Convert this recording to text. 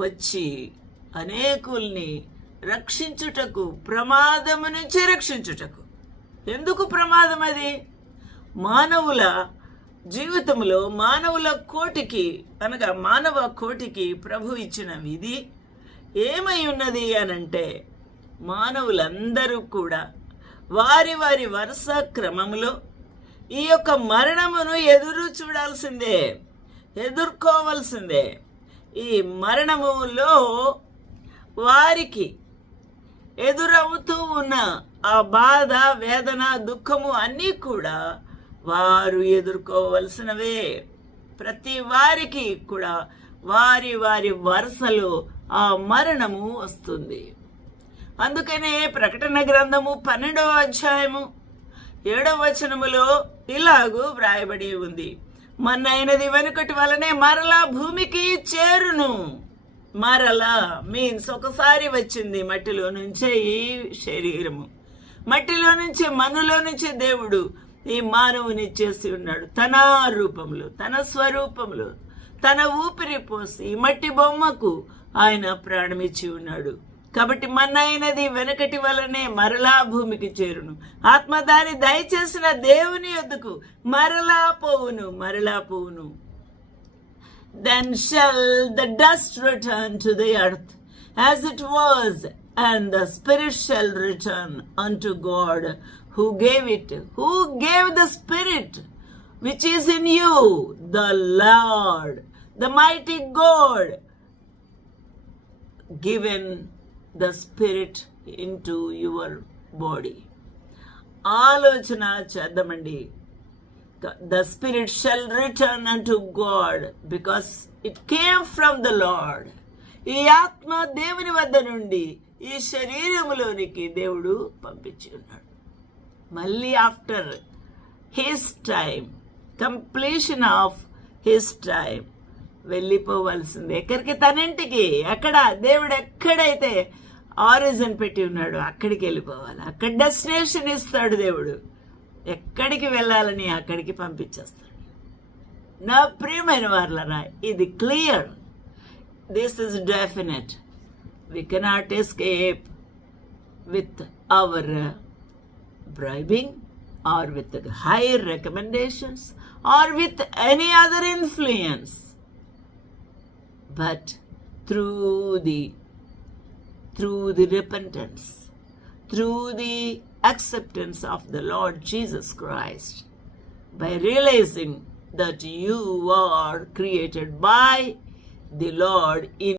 వచ్చి అనేకుల్ని రక్షించుటకు ప్రమాదము నుంచి రక్షించుటకు. ఎందుకు ప్రమాదం అది? మానవుల జీవితంలో మానవుల కోటికి అనగా మానవ కోటికి ప్రభు ఇచ్చిన విధి ఏమై ఉన్నది అనంటే మానవులందరూ కూడా వారి వారి వరుస క్రమములో ఈ యొక్క మరణమును ఎదురు చూడాల్సిందే ఎదుర్కోవాల్సిందే. ఈ మరణములో వారికి ఎదురవుతూ ఉన్న ఆ బాధ వేదన దుఃఖము అన్నీ కూడా వారు ఎదుర్కోవలసినవే. ప్రతి వారికి కూడా వారి వారి వరుసలో ఆ మరణము వస్తుంది. అందుకనే ప్రకటన గ్రంథము పన్నెండవ అధ్యాయము ఏడవ వచనములో ఇలాగూ వ్రాయబడి ఉంది. మన్నైనది వెనుకటి వలనే మరలా భూమికి చేరును. మరలా మీన్స్ ఒకసారి వచ్చింది మట్టిలో నుంచే ఈ శరీరము. మట్టిలో నుంచి మనులో నుంచి దేవుడు ఈ మానవుని చేసి ఉన్నాడు. తన రూపంలో తన స్వరూపంలో తన ఊపిరి పోసి ఈ మట్టి బొమ్మకు ఆయన ప్రాణమిచ్చి ఉన్నాడు. కాబట్టి మన్నైనది వెనకటి వలనే మరలా భూమికి చేరును ఆత్మ దాని దయచేసిన దేవుని యొద్దకు మరలా పోవును మరలా పోవును then shall the dust return to the earth as it was, and the spirit shall return unto God who gave it. Who gave the spirit which is in you? The Lord, the mighty God, given the spirit into your body ఆలోచన చేద్దామండి. The spirit shall return to God because it came from the Lord ఈ ఆత్మ దేవుని వద్ద నుండి ఈ శరీరంలోనికి దేవుడు పంపించి ఉన్నాడు మళ్ళీ after his time completion of his time వెళ్ళిపోవలసింది. ఎక్కడికి? తనింటికి అక్కడ దేవుడు ఎక్కడైతే ఆరిజిన్ పెట్టి ఉన్నాడు అక్కడికి వెళ్ళిపోవాలి. అక్కడ డెస్టినేషన్ ఇస్తాడు దేవుడు. ఎక్కడికి వెళ్ళాలని అక్కడికి పంపించేస్తాడు. నా ప్రియమైన వాళ్ళరా ఇది clear. This is definite we cannot escape with our bribing or with higher recommendations or with any other influence but through the through the repentance through the acceptance of the lord jesus christ by realizing that you are created by the lord in